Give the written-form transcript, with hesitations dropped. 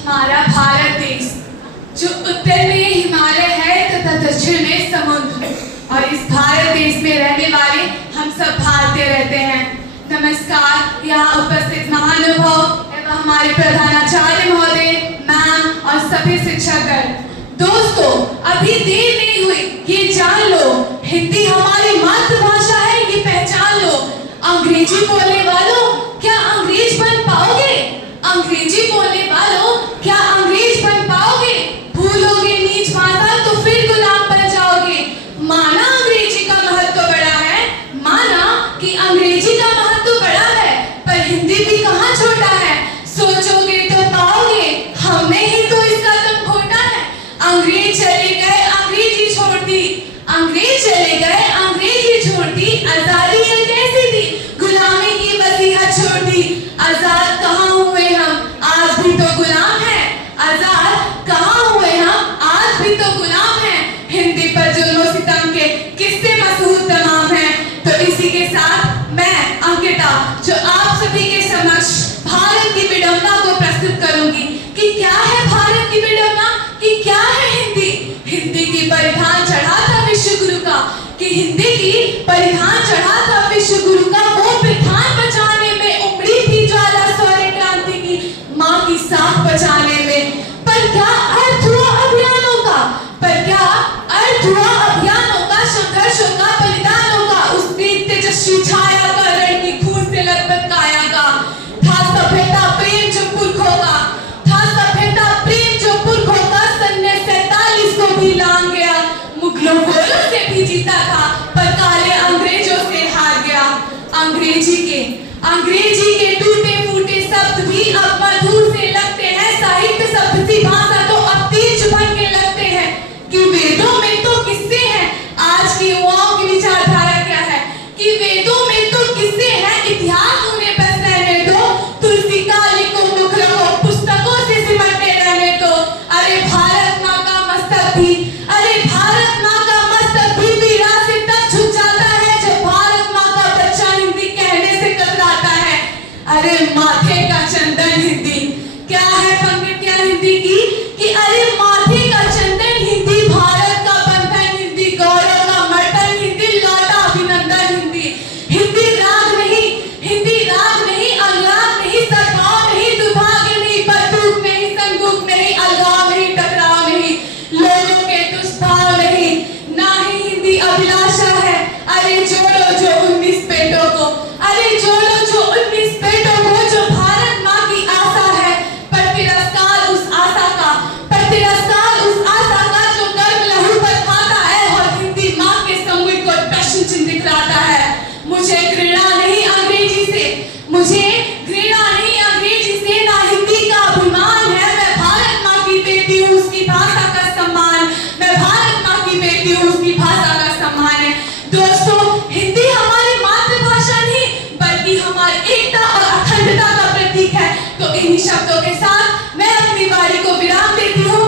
हमारा भारत देश जो उत्तर में हिमालय है तथा दक्षिण में समुद्र, और इस भारत देश में रहने वाले हम सब भारतीय रहते हैं। नमस्कार। यहाँ उपस्थित महानुभाव एवं हमारे प्रधानाचार्य महोदय, मैम और सभी शिक्षकगण। दोस्तों, अभी देर नहीं हुई, ये जान लो हिंदी हमारी मातृभाषा है, ये पहचान लो। अंग्रेजी बोलने वालों, क्या अंग्रेज बन पाओगे? अंग्रेजी बोलने वालों, क्या अंग्रेज बन पाओगे? भूलोगे नीच भाषा तो फिर गुलाम बन जाओगे। माना अंग्रेजी का महत्व बड़ा है, माना कि अंग्रेजी का महत्व बड़ा है, पर हिंदी भी कहाँ छोटा है। सोचोगे तो पाओगे, हमने ही तो इसका दम घोटा है। अंग्रेज चले गए, अंग्रेजी छोड़ दी, अंग्रेज चले गए, अंग्रेजी छोड़ दी। आजादी ये कैसी थी? गुलामी की वसीयत छोड़ दी। आजाद कहाँ हुए हम, आज भी तो गुलाम हैं। आजाद कहाँ हुए हम, आज भी तो गुलाम हैं। हिंदी पर जुल्म सितम के किस्से मशहूर तमाम हैं। तो इसी के साथ मैं अंकिता, जो आप सभी के समक्ष भारत की विडंबना को प्रस्तुत करूंगी कि क्या है भारत की विडंबना, कि क्या है हिंदी। हिंदी की परिधान चढ़ा था विश्व गुरु का, कि हिंदी की परिधान चढ़ा था विश्व गुरु का। वो परिधान बचाने में उमड़ी थी ज्वाला स्वर्ण क्रांति की, माँ की साख बचाने में। पर क्या अर्थ हुआ अभियानों का, पर क्या अर्थ हुआ अभियानों का, संघर्षों का, बलिदानों का, उस तेज तेजस्वी छाया का, रण की खून से लथपथ काया का। था सभ्यता प्रेम जो पुरखों का, था सभ्यता प्रेम जो पुरखों का। सन 47 को भी लांग गया, मुगलों गोलों से भी जीता था, पर काले अंग्रेजों से हार गया। अंग्रेजी के टूटे फूटे शब्द भी अब मधुर से लगते हैं। साहित्य शब्द सी भाषा तो अब तीर चुभन के लगते हैं, कि वेदों में तो किस्से हैं। आज की युवाओं की विचारधारा क्या है, कि वेदों में तो किस्से हैं, इतिहास उन्हें बस रहने दो। तुलसी काली को मुख रखो, पुस्तकों से सिमटे रहने दो। अरे भारत माँ का मस्तक भी, अरे भारत माँ का मस्तक भी पीड़ा से तब झुक जाता है जब भारत माँ का बच्चा हिंदी कहने से कतराता है। अरे माथे का चंदन हिंदी, क्या है पंक्तियां हिंदी की, कि अरे माथे का चंदन हिंदी, भारत का बंधन हिंदी, गौरव का मर्तन हिंदी, लौटा अभिनंदन हिंदी। हिंदी राग नहीं, हिंदी राग नहीं, अनुराग नहीं, सद्भाव नहीं, दुर्भाग्य नहीं, बंदूक नहीं, संदूक नहीं, अलगाव नहीं, टकराव नहीं, लोगों के दुष्भाव नहीं, ना ही हिंदी अभिलाषा है। अरे जोड़ो जो 19 पेटों को, अरे जोड़ो जो 19 पेटों को, जो भारत माँ की आशा है। पर तिरस्कार उस आशा का, पर तिरस्कार उस आशा का, जो गर्व लहू पर खाता है और हिंदी माँ के सम्मुख को प्रश्न चिन्ह दिखलाता है। मुझे घृणा नहीं अंग्रेजी से, मुझे घृणा नहीं अंग्रेजी से, ना हिंदी का अभिमान है। मैं भारत माँ की बेटी हूँ, उसकी भाषा का सम्मान, मैं भारत माँ की बेटी हूँ, उसकी भाषा का सम्मान है। दोस्तों, हिंदी हमारी मातृभाषा नहीं, बल्कि हमारी एकता और अखंडता का प्रतीक है। तो इन्हीं शब्दों के साथ मैं अपनी वाणी को विराम देती हूँ।